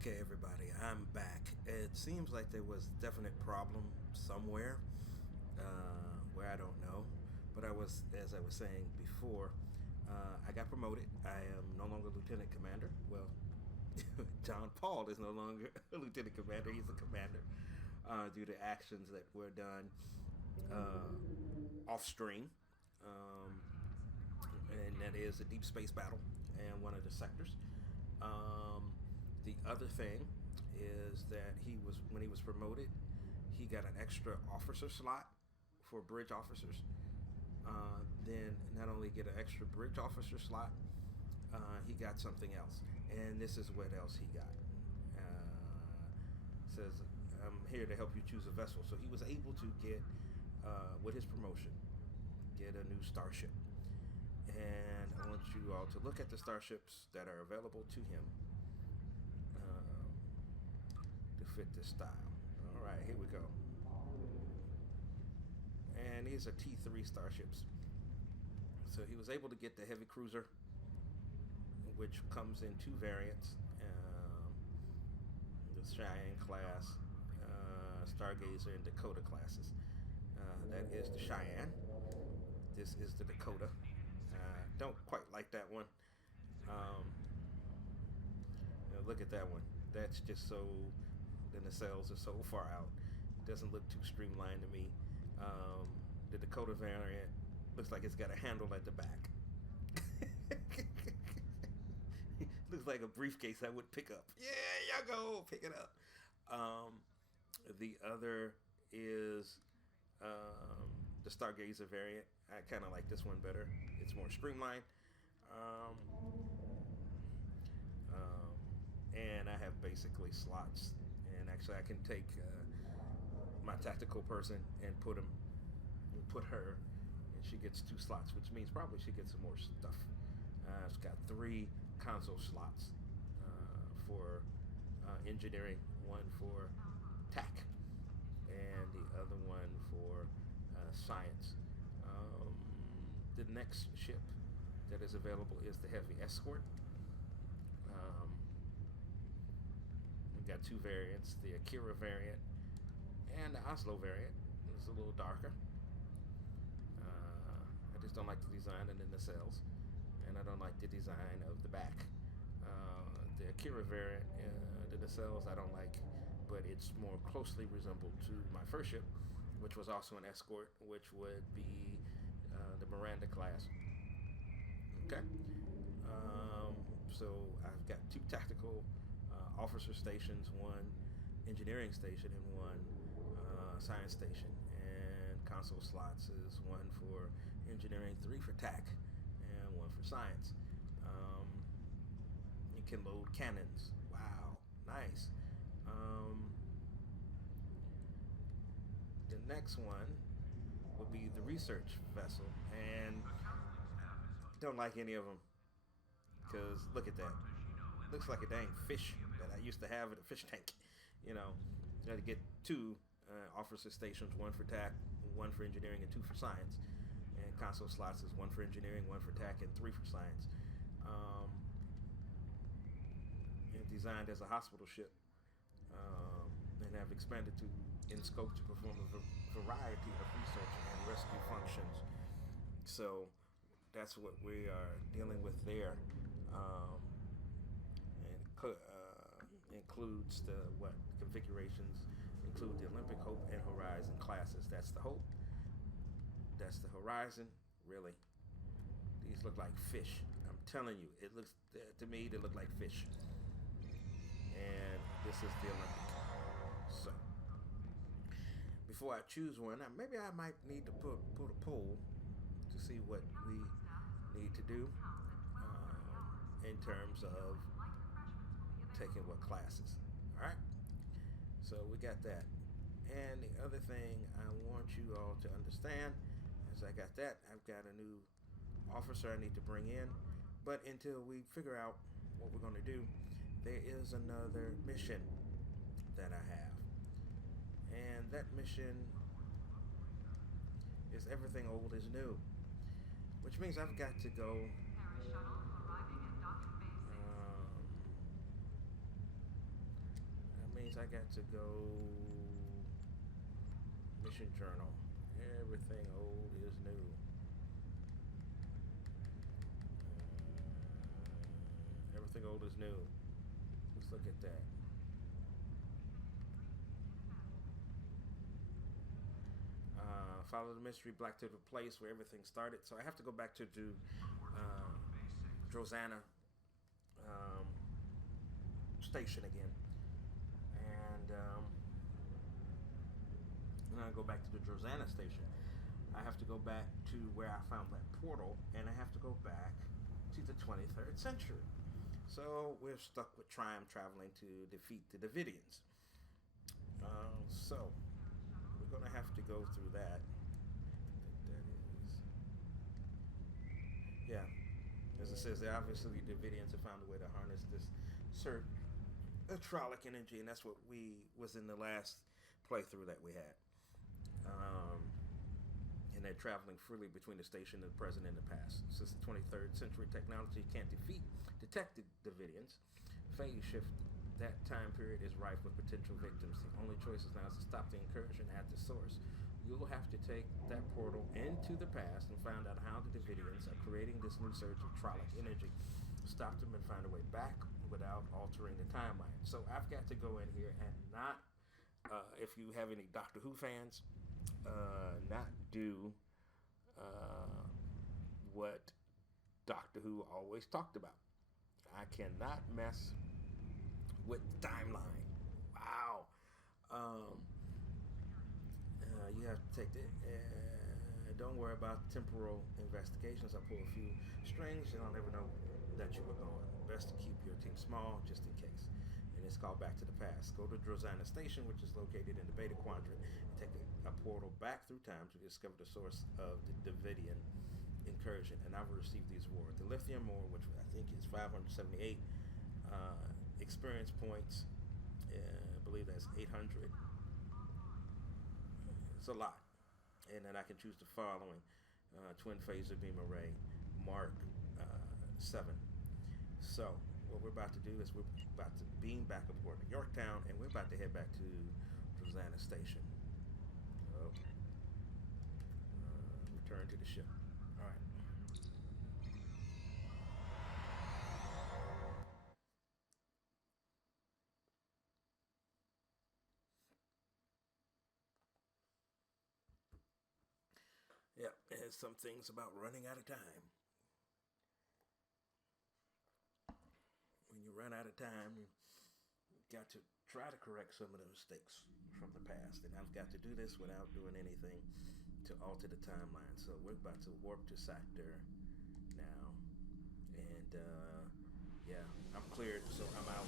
Okay, everybody, I'm back. It seems like there was definite problem somewhere, where I don't know. But as I was saying before, I got promoted. I am no longer lieutenant commander. Well, John Paul is no longer a lieutenant commander. He's a commander due to actions that were done off stream, and that is a deep space battle and one of the sectors. The other thing is that when he was promoted, he got an extra officer slot for bridge officers. Then not only get an extra bridge officer slot, he got something else, and this is what else he got. Says, "I'm here to help you choose a vessel." So he was able to get, with his promotion, get a new starship. And I want you all to look at the starships that are available to him to fit this style. All right, here we go. And these are T3 starships. So he was able to get the heavy cruiser, which comes in two variants. The Cheyenne class, Stargazer, and Dakota classes. That is the Cheyenne. This is the Dakota. Don't quite like that one. Look at that one. That's just so... The nacelles are so far out. It doesn't look too streamlined to me. The Dakota variant looks like it's got a handle at the back. Looks like a briefcase I would pick up. Yeah, y'all go pick it up. The other is the Stargazer variant. I kind of like this one better. It's more streamlined. And I have basically slots. And actually, I can take my tactical person and put her, and she gets 2 slots, which means probably she gets some more stuff. It's got 3 console slots for engineering, one for TAC, and the other one for science. The next ship that is available is the Heavy Escort. We've got 2 variants, the Akira variant and the Oslo variant. It's a little darker. I just don't like the design of the nacelles, and I don't like the design of the back. The Akira variant, the nacelles I don't like, but it's more closely resembled to my first ship, which was also an escort, which would be the Miranda class. Okay. So I've got 2 tactical officer stations, 1 engineering station, and 1 science station. And console slots is 1 for engineering, 3 for TAC, and 1 for science. You can load cannons. Wow, nice. The next one would be the research vessel, and don't like any of them, because look at that. Looks like a dang fish that I used to have in a fish tank. You had to get 2 officer stations, 1 for TAC, 1 for engineering, and 2 for science. And console slots is 1 for engineering, 1 for TAC, and 3 for science. And designed as a hospital ship, and have expanded in scope to perform a variety of research and rescue functions. So that's what we are dealing with there. And includes the configurations include the Olympic Hope and Horizon classes. That's the Hope. That's the Horizon. Really, these look like fish. I'm telling you, it looks to me they look like fish. And this is the Olympic. So before I choose one, maybe I might need to put a poll to see what we need to do in terms of taking what classes. Alright, so we got that. And the other thing I want you all to understand is I got that. I've got a new officer I need to bring in. But until we figure out what we're going to do, there is another mission that I have. And that mission is everything old is new. Which means I've got to go means I got to go mission journal. Everything old is new. Everything old is new. Let's look at that. Follow the mystery black to the place where everything started. So I have to go back to do Drozana station again, and then I go back to the Drozana station. I have to go back to where I found that portal, and I have to go back to the 23rd century. So we're stuck with time traveling to defeat the Davidians. So we're gonna have to go through that. I think that is, yeah. As it says, obviously the Davidians have found a way to harness this surge trollic energy, and that's what we was in the last playthrough that we had. And they're traveling freely between the station and the present and the past. Since the 23rd century, technology can't detect the Davidians. Phase shift that time period is rife with potential victims. The only choice is now to stop the incursion at the source. You'll have to take that portal into the past and find out how the Davidians are creating this new surge of trollic energy. Stop them and find a way back without altering the timeline. So I've got to go in here and not, if you have any Doctor Who fans, not do what Doctor Who always talked about. I cannot mess with the timeline. Wow. You have to take the. Don't worry about temporal investigations. I pull a few strings and I'll never know that you were gone. Best to keep your team small just in case. And it's called Back to the Past. Go to Drozana Station, which is located in the Beta Quadrant, and take a portal back through time to discover the source of the Davidian incursion. And I will receive these rewards. The lithium ore, which I think is 578 experience points. I believe that's 800. It's a lot. And then I can choose the following. Twin phaser beam array, Mark 7. So what we're about to do is we're about to beam back aboard to Yorktown, and we're about to head back to Drozana Station. So, return to the ship. All right. Yep, there's some things about running out of time. When you run out of time, you got to try to correct some of the mistakes from the past. And I've got to do this without doing anything to alter the timeline. So we're about to warp to Sector now. And yeah, I'm cleared, so I'm out.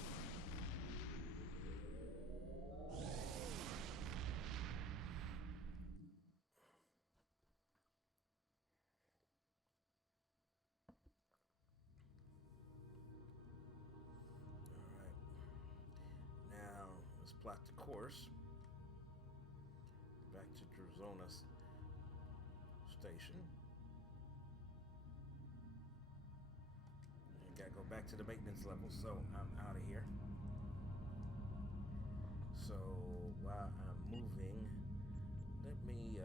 Plot the course back to Drozana Station. And gotta go back to the maintenance level, so I'm out of here. So while I'm moving, let me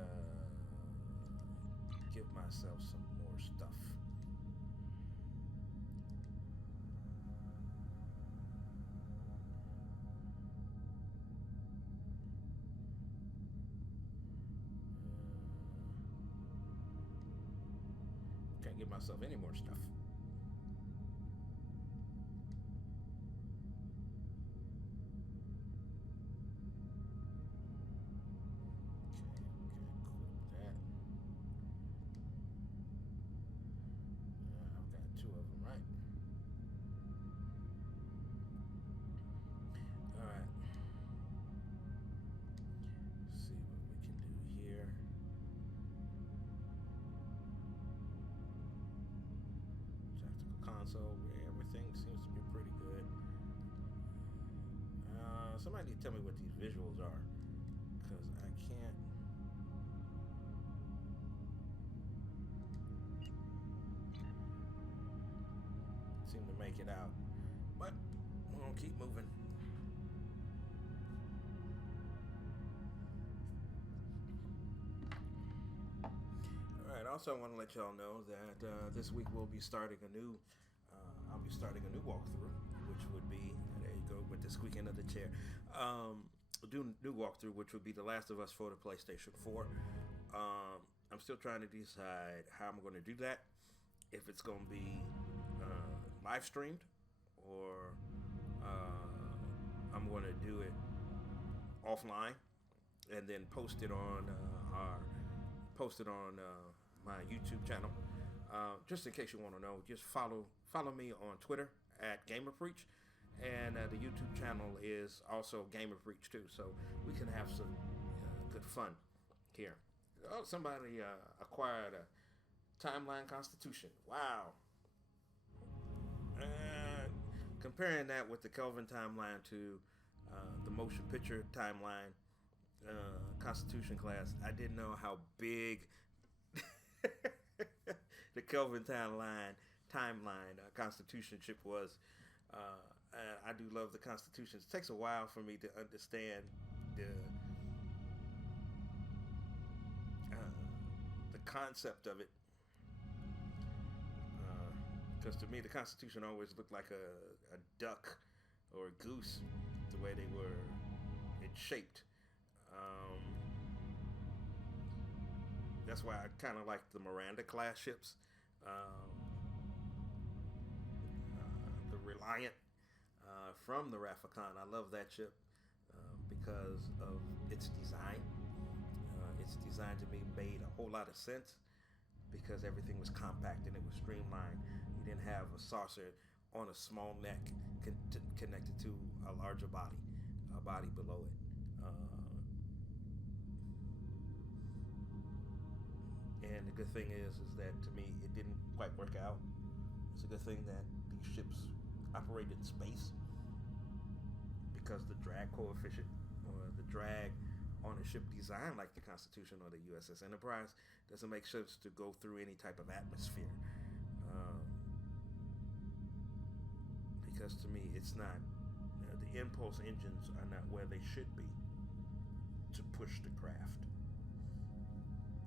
give myself some more stuff. Can't give myself any more stuff. So everything seems to be pretty good. Somebody need to tell me what these visuals are, because I can't. Seem to make it out, but we're gonna keep moving. also want to let y'all know that this week we'll be starting a new. I'll be starting a new walkthrough, which would be there you go with the squeaking of the chair. Do new walkthrough, which would be The Last of Us for the PlayStation 4. I'm still trying to decide how I'm going to do that. If it's going to be live streamed, or I'm going to do it offline and then post it on my YouTube channel. Just in case you want to know, just follow me on Twitter at GamerPreach, and the YouTube channel is also GamerPreach too. So we can have some good fun here. Oh, somebody acquired a timeline constitution. Wow. Comparing that with the Kelvin timeline to the motion picture timeline constitution class, I didn't know how big the Kelvin timeline constitution ship was. And I do love the constitutions. It takes a while for me to understand the concept of it, because to me the Constitution always looked like a duck or a goose, the way they were shaped. That's why I kind of like the Miranda class ships, the Reliant from the Raffican. I love that ship because of its design. Its design to me made a whole lot of sense because everything was compact and it was streamlined. You didn't have a saucer on a small neck connected to a larger body, a body below it. And the good thing is that to me it didn't quite work out. It's a good thing that these ships operate in space, because the drag coefficient, or the drag on a ship designed like the Constitution or the USS Enterprise, doesn't make sense to go through any type of atmosphere. Because to me, it's not, the impulse engines are not where they should be to push the craft.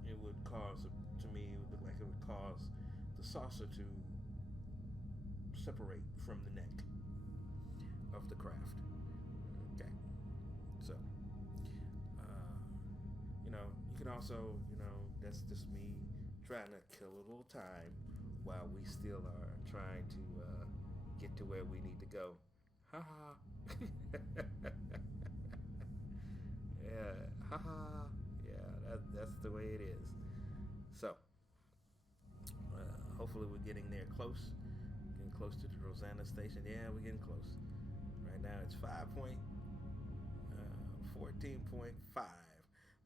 It would cause, to me, it would look like it would cause the saucer to separate from the neck of the craft. Okay. So, you can also, that's just me trying to kill a little time while we still are trying to get to where we need to go. Ha ha. Yeah, ha ha. Yeah, that's the way it is. So, hopefully we're getting there close. Getting close to the Rosanna station. Yeah, we're getting close. Right now it's 14.5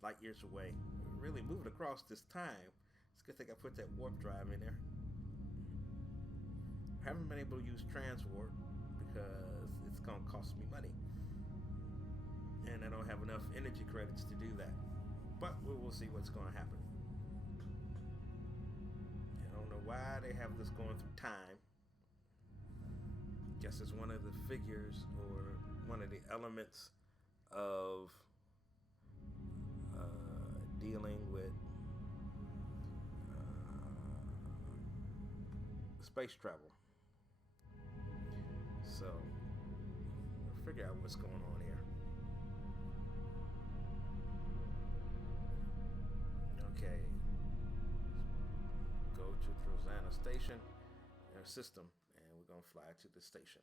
light years away. We're really moving across this time. It's a good thing I put that warp drive in there. I haven't been able to use transwarp because it's going to cost me money. And I don't have enough energy credits to do that. But we will see what's going to happen. I don't know why they have this going through time. Guess it's one of the figures or one of the elements of dealing with space travel. So, we'll figure out what's going on here. Okay. Go to Rosanna Station, our system, and we're going to fly to the station.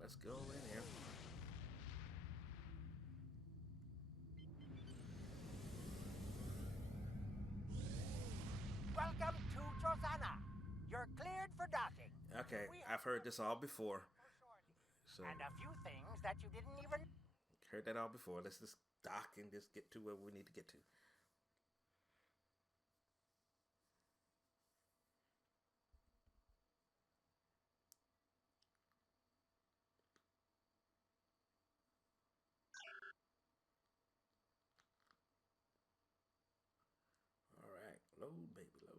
Let's go in here. Welcome to Rosanna. You're cleared for docking. Okay, I've heard this all before. So, and a few things that you didn't even... Heard that all before. Let's just dock and just get to where we need to get to. Load, baby, load.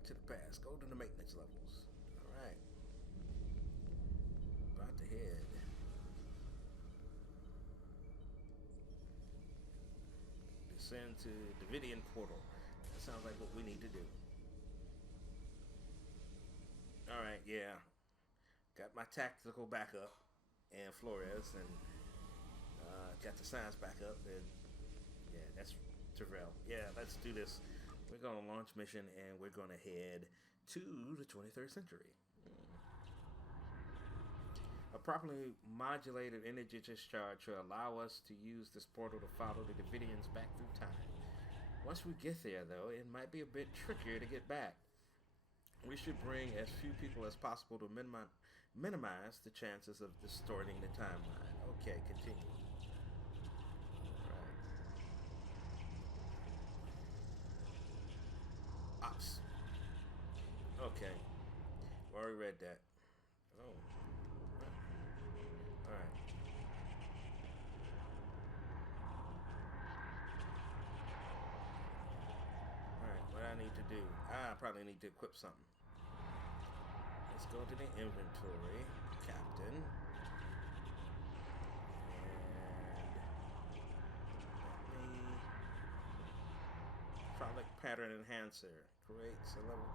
back to the past. Go to the maintenance levels. Alright. About to head. Descend to Davidian portal. That sounds like what we need to do. Alright, yeah. Got my tactical backup and Flores, and got the science backup, and yeah, that's Terrell. Yeah, let's do this. We're going to launch mission, and we're going to head to the 23rd century. A properly modulated energy discharge will allow us to use this portal to follow the Davidians back through time. Once we get there, though, it might be a bit trickier to get back. We should bring as few people as possible to minimize the chances of distorting the timeline. Okay, continue. Right. Ops. Okay. Already read that. Oh. Alright. Alright, what I need to do? I probably need to equip something. Let's go to the inventory, Captain. And let me... Frolic Pattern Enhancer. Creates a level...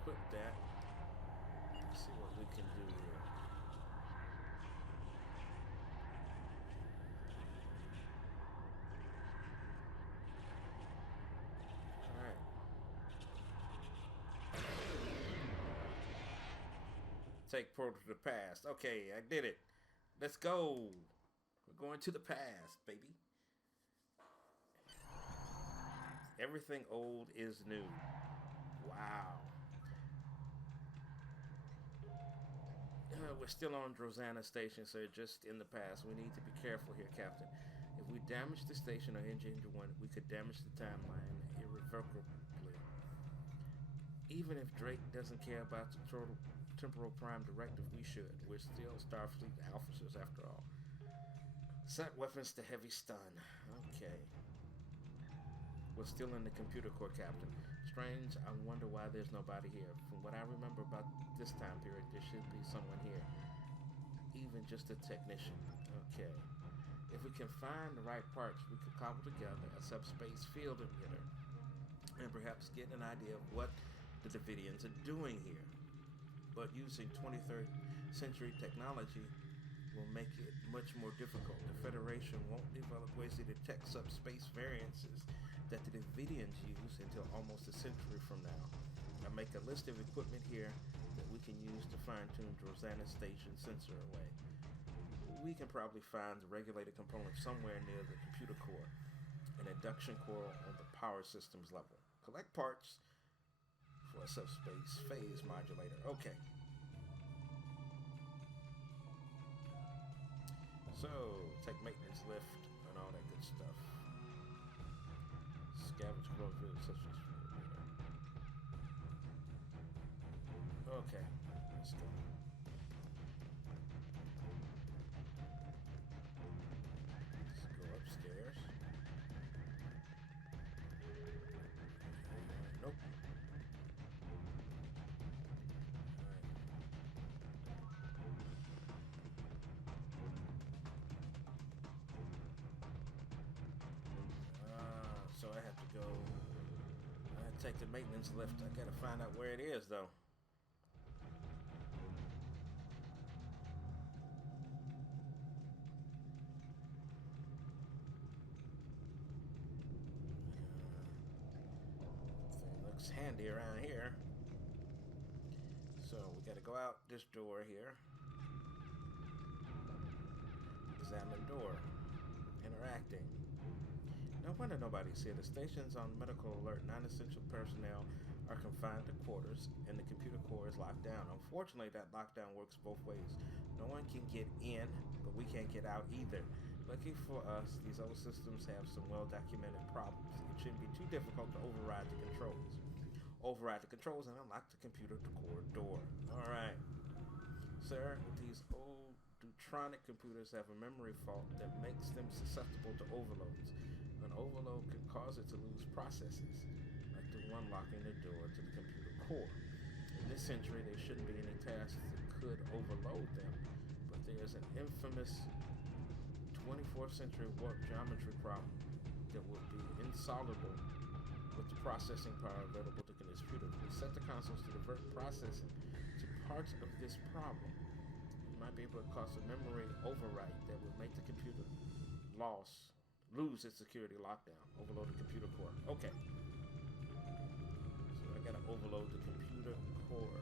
Equip that. Let's see what we can do here. Alright. Take portal to the past. Okay, I did it. Let's go. We're going to the past, baby. Everything old is new. Wow. We're still on Drozana Station, sir, just in the past. We need to be careful here, Captain. If we damage the station or engine 1, we could damage the timeline irrevocably. Even if Drake doesn't care about the temporal prime directive, we should. We're still Starfleet officers after all. Set weapons to heavy stun. Okay. We're still in the computer core, Captain. Strange, I wonder why there's nobody here. From what I remember about this time period, there should be someone here. Even just a technician. Okay. If we can find the right parts, we could cobble together a subspace field emitter and perhaps get an idea of what the Davidians are doing here. But using 23rd century technology will make it much more difficult. The Federation won't develop ways to detect subspace variances that the Davidians use until almost a century from now. I make a list of equipment here that we can use to fine-tune Drozana Station sensor array. We can probably find the regulator component somewhere near the computer core, an induction coil on the power systems level. Collect parts for a subspace phase modulator. Okay. So, take maintenance lift and all that good stuff. Scavenge growth field such as... Okay, let's go. Let's go upstairs. Nope. So I have to go. I have to take the maintenance lift. I gotta find out where it is, though. Looks handy around here. So we gotta go out this door here. Examine door. Interacting. No wonder nobody's here. The station's on medical alert. Non-essential personnel are confined to quarters, and the computer core is locked down. Unfortunately, that lockdown works both ways. No one can get in, but we can't get out either. Lucky for us, these old systems have some well-documented problems. It shouldn't be too difficult to override the controls. Override the controls and unlock the computer core door. Alright. Sir, these old Dutronic computers have a memory fault that makes them susceptible to overloads. An overload could cause it to lose processes, like the one locking the door to the computer core. In this century, there shouldn't be any tasks that could overload them, but there's an infamous 24th century warp geometry problem that would be insoluble with the processing power available to the computer. We set the consoles to divert processing to parts of this problem. You might be able to cause a memory overwrite that would make the computer lose its security lockdown. Overload the computer core. Okay. So I gotta overload the computer core.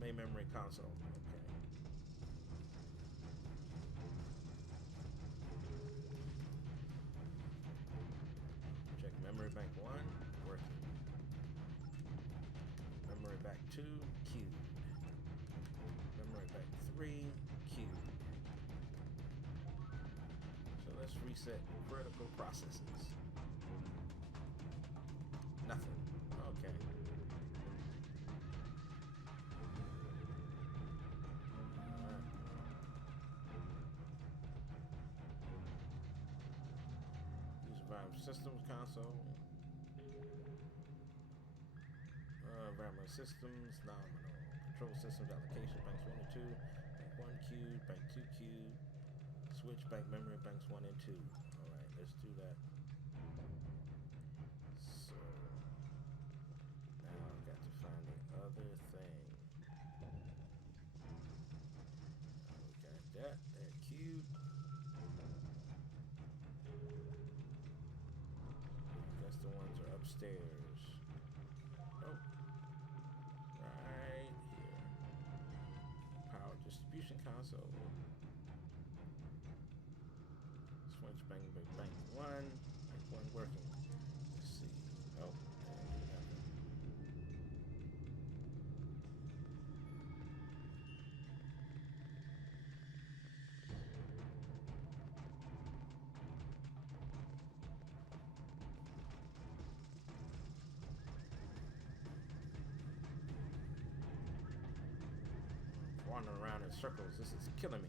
Main memory console. Okay. Check memory bank 1, working. Memory bank 2, queued. Memory bank 3, queued. So let's reset critical processes. Nothing. Okay. Systems console. Environmental systems, nominal. Control systems, allocation, banks 1 and 2. Bank 1 queued, bank 2 queued. Switch bank memory, banks 1 and 2. Alright, let's do that. So, now I've got to find the other thing. We got that, queued. The ones are upstairs. Nope. Right here. Power distribution console. Switch bank 1. Bank 1 working. Let's see. Nope. Wandering around in circles. This is killing me.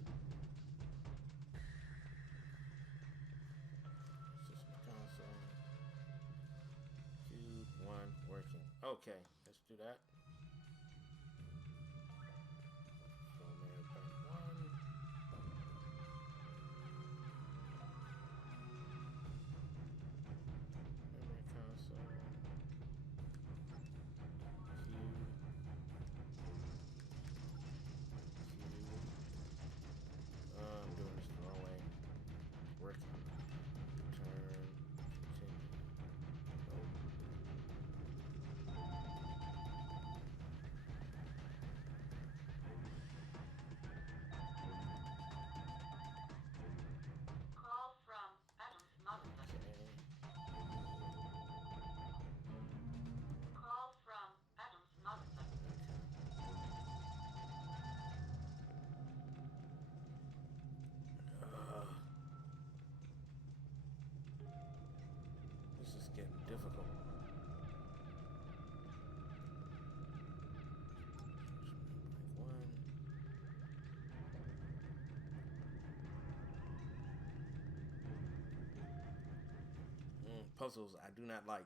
System console. Cube 1 working. Okay, let's do that. Memory bank 1. Memory console. Cube. I'm doing this the wrong way. Working. Turn. Continue. Nope. Call from Adam's mother. Okay. Call from Adam's mother. This is getting difficult. One. Puzzles I do not like.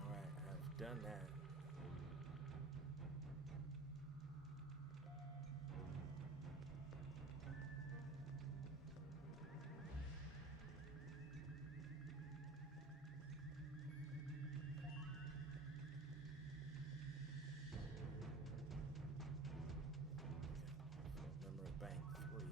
Alright, I've done that. Memory bank 3.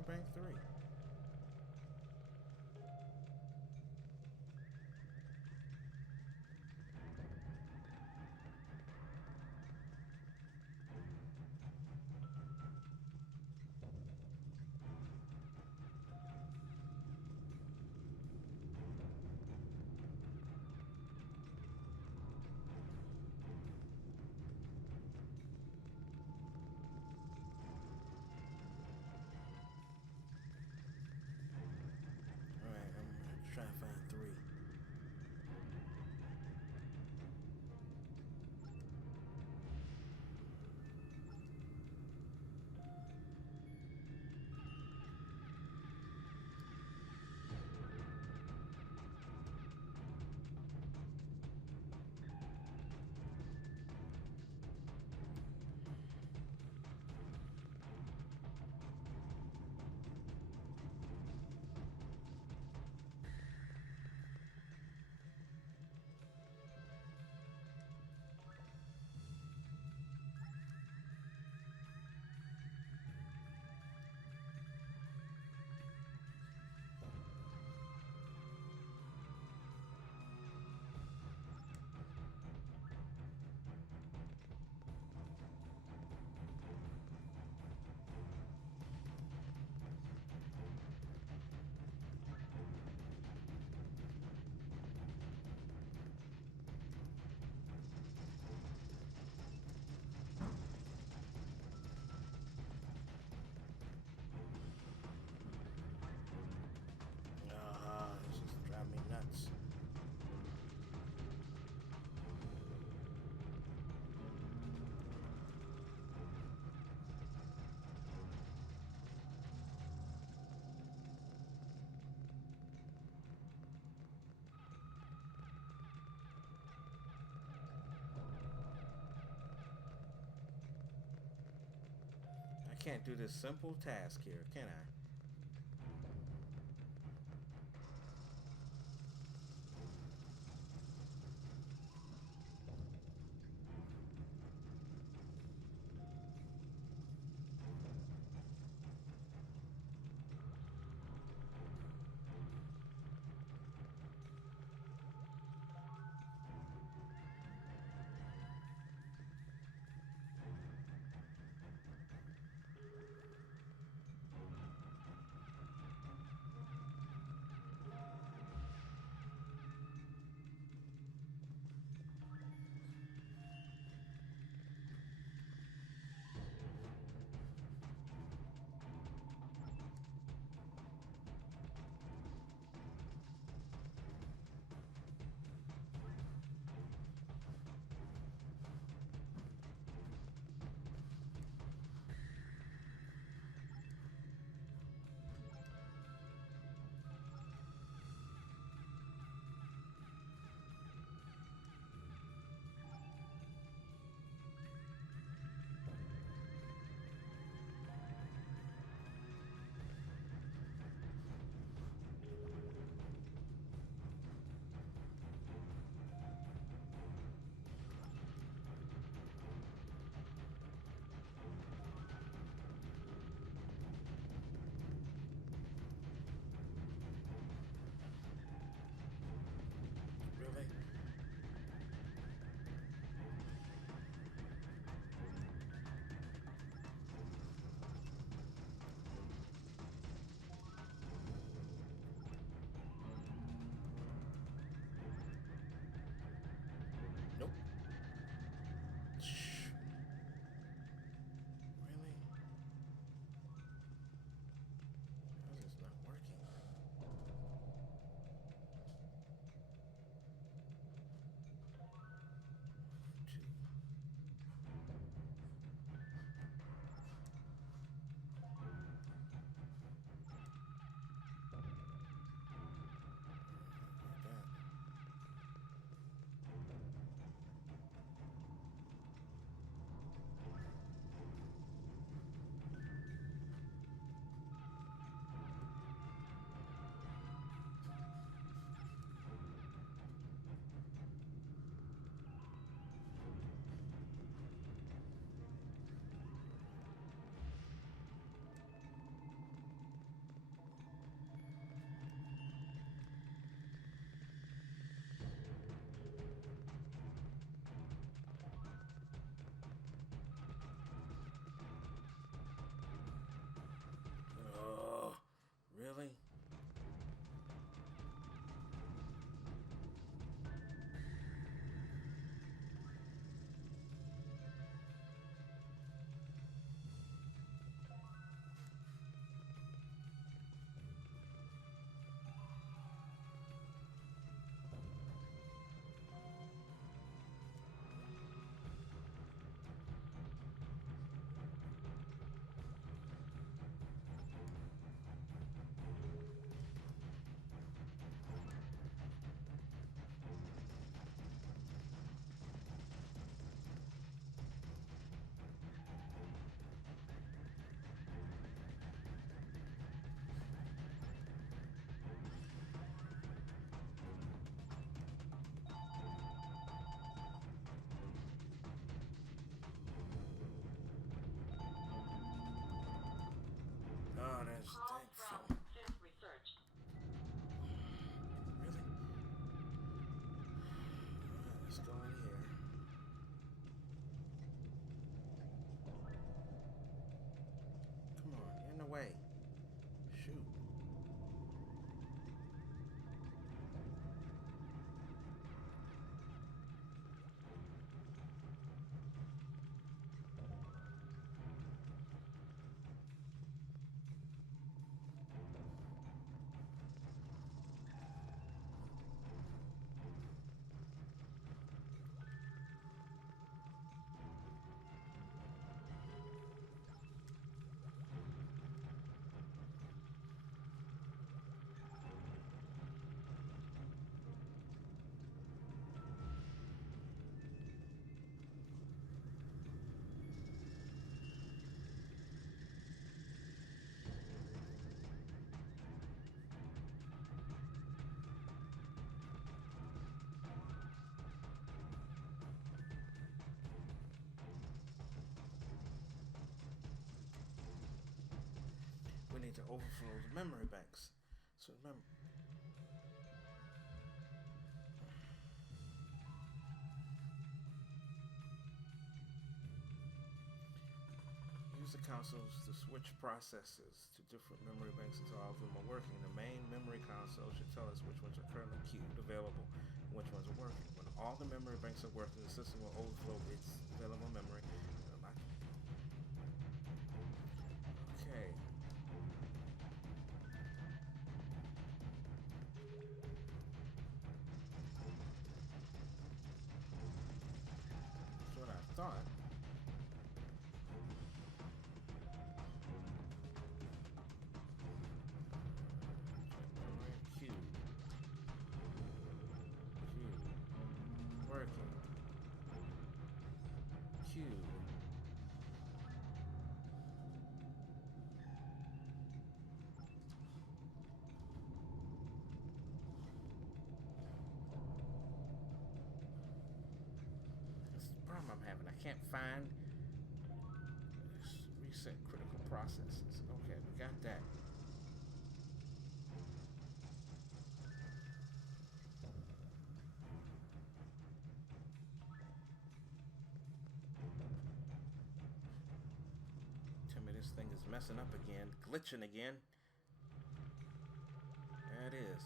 Point Blank 3. Alright, I'm gonna try to find 3. This is driving me nuts. I can't do this simple task here, can I? need to overflow the memory banks. So remember. Use the consoles to switch processes to different memory banks until all of them are working. The main memory console should tell us which ones are currently queued available and which ones are working. When all the memory banks are working, the system will overflow its available memory. Okay. That's what I thought. I'm having. I can't find reset critical processes. Okay, we got that. Tell me this thing is messing up again, glitching again. There it is.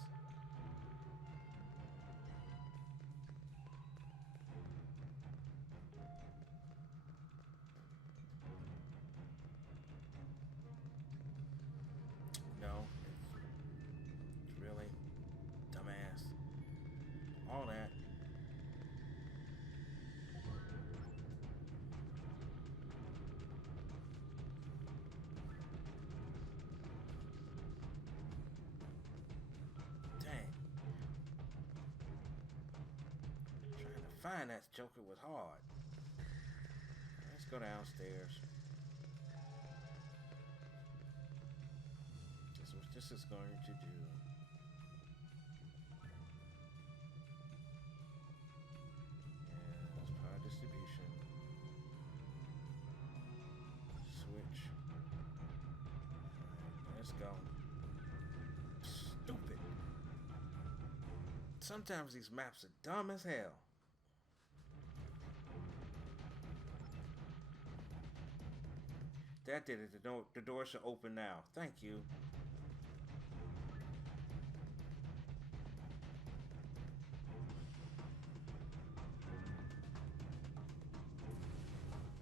Find that joker was hard. Let's go downstairs. This is what this is going to do. Yeah, power distribution. Switch. Alright, let's go. Stupid. Sometimes these maps are dumb as hell. That did it. The door should open now. Thank you.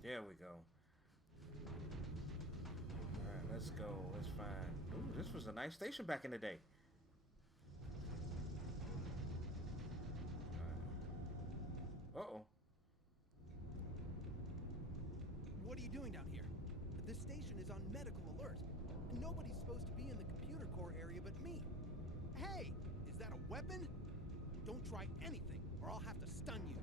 There we go. Alright, let's go. Let's find... Ooh, this was a nice station back in the day. Uh-oh. What are you doing down here? This station is on medical alert, and nobody's supposed to be in the computer core area but me. Hey, is that a weapon? Don't try anything, or I'll have to stun you.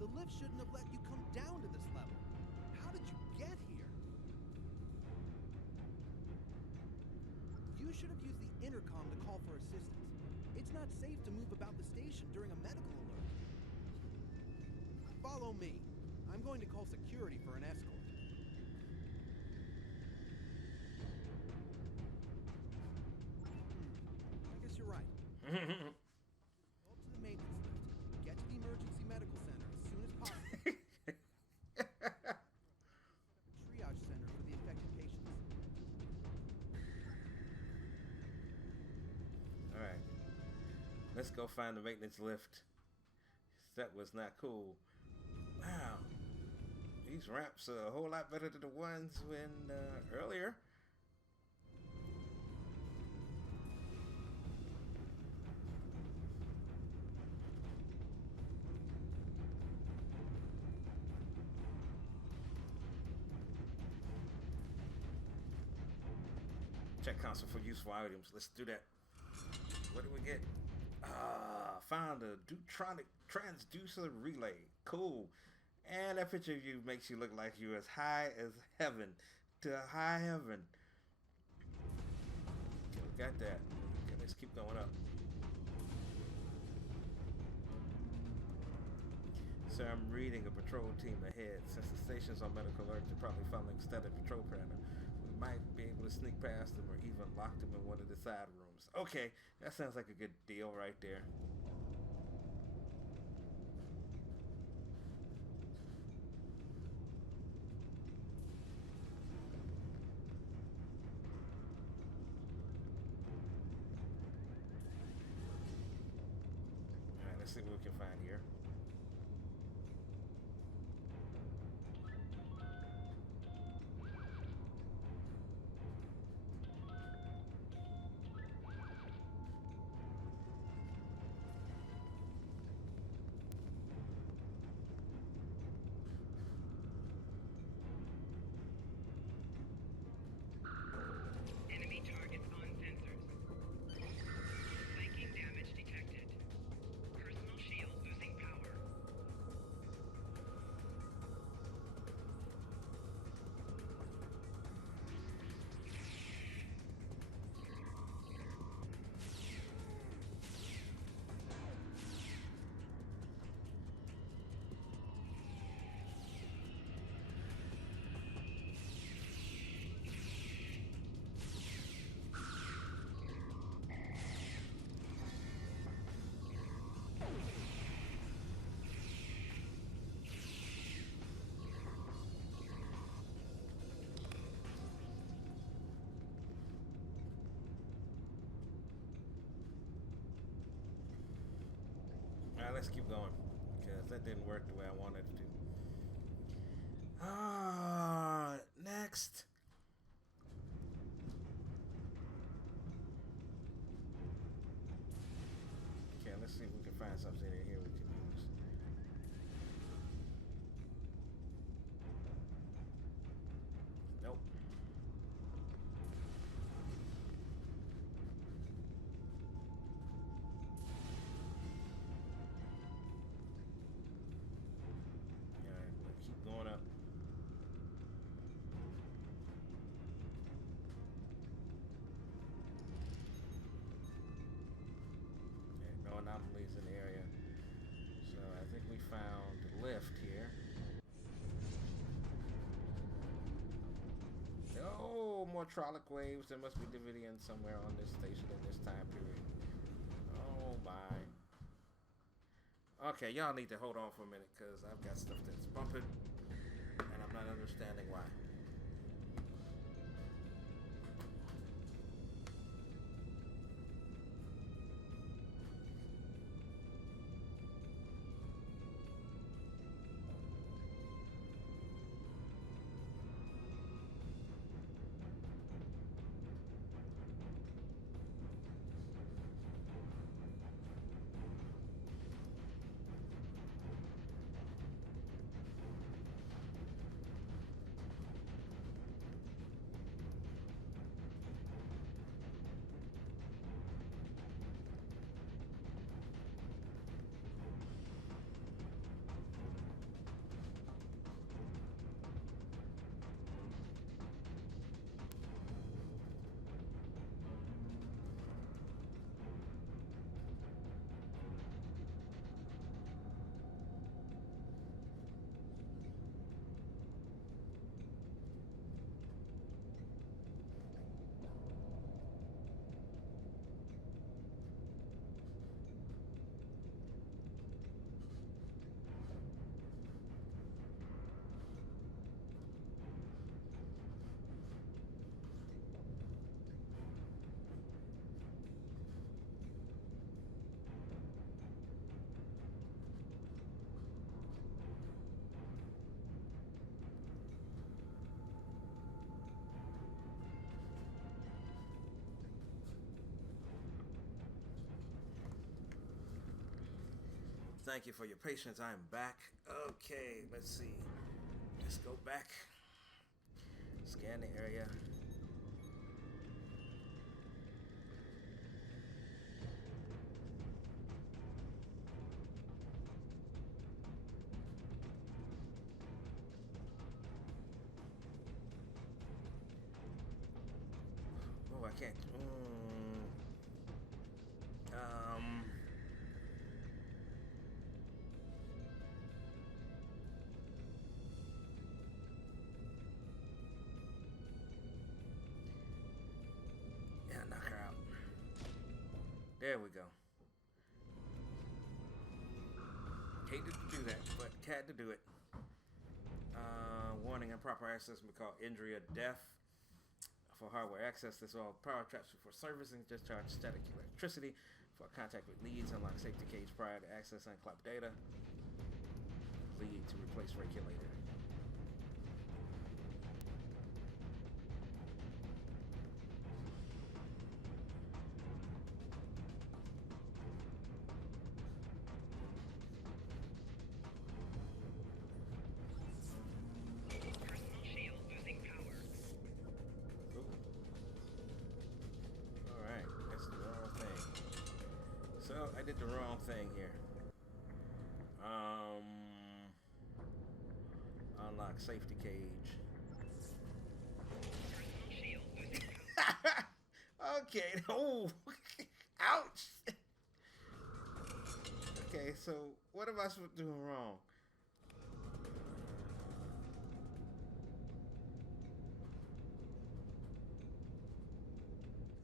The lift shouldn't have let you come down to this level. How did you get here? You should have used the intercom to call for assistance. It's not safe to move about the station during a medical alert. Follow me. I'm going to call security for an escort. I guess you're right. Go up to the maintenance lift. Get to the emergency medical center as soon as possible. Triage center for the infected patients. Alright. Let's go find the maintenance lift. That was not cool. Wow. These ramps are a whole lot better than the ones when earlier. Check console for useful items. Let's do that. What do we get? Found a Deutronic transducer relay. Cool. And that picture of you makes you look like you as high as heaven, to high heaven. Okay, we got that. Okay, let's keep going up. So I'm reading a patrol team ahead. Since the station's on medical alert, they're probably following extended patrol pattern. We might be able to sneak past them or even lock them in one of the side rooms. Okay, that sounds like a good deal right there. Alright, let's see what we can find here. Enemy targets on sensors. Psychic damage detected. Personal shield losing power. Alright, let's keep going. Because that didn't work the way I wanted it to. Next. Okay, let's see if we can find something in here we can use. Nope. Alright, we'll keep going up. Okay, no anomalies in the area. So I think we found the lift here. Oh, more Trolloc waves. There must be Davidians somewhere on this station in this time period. Oh my. Okay, y'all need to hold on for a minute because I've got stuff that's bumping and I'm not understanding why. Thank you for your patience. I'm back. Okay, let's see. Let's go back. Scan the area. Oh, I can't. Yeah, knock her out. There we go. Hated to do that, but had to do it. Warning: improper access may cause injury or death. For hardware access, this all power traps before servicing, discharge static electricity. For contact with leads, unlock safety cage prior to access unclock data. Lead to replace regulator. Personal shield losing power. Alright, that's the wrong thing. So, I did the wrong thing here. Unlock safety cage. Personal shield losing power. Okay, oh, ouch. Okay, so what am I supposed to do wrong?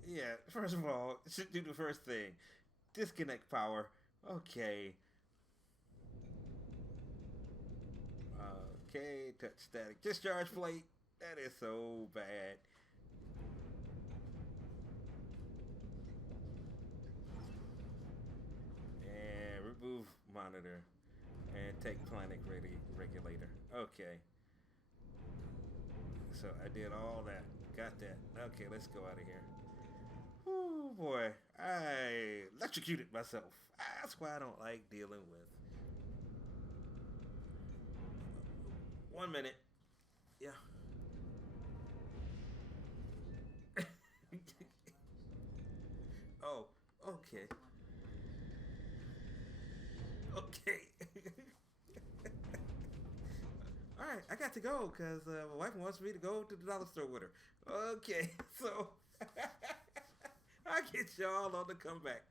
Yeah, first of all, should do the first thing. Disconnect power. Okay. Okay, touch static discharge plate. That is so bad. And remove monitor. And take planet regulator. Okay. So I did all that. Got that. Okay, let's go out of here. Oh boy, I electrocuted myself. That's why I don't like dealing with. 1 minute. Yeah. Oh, okay. Okay. All right, I got to go because my wife wants me to go to the dollar store with her. Okay, so I'll get y'all on the comeback.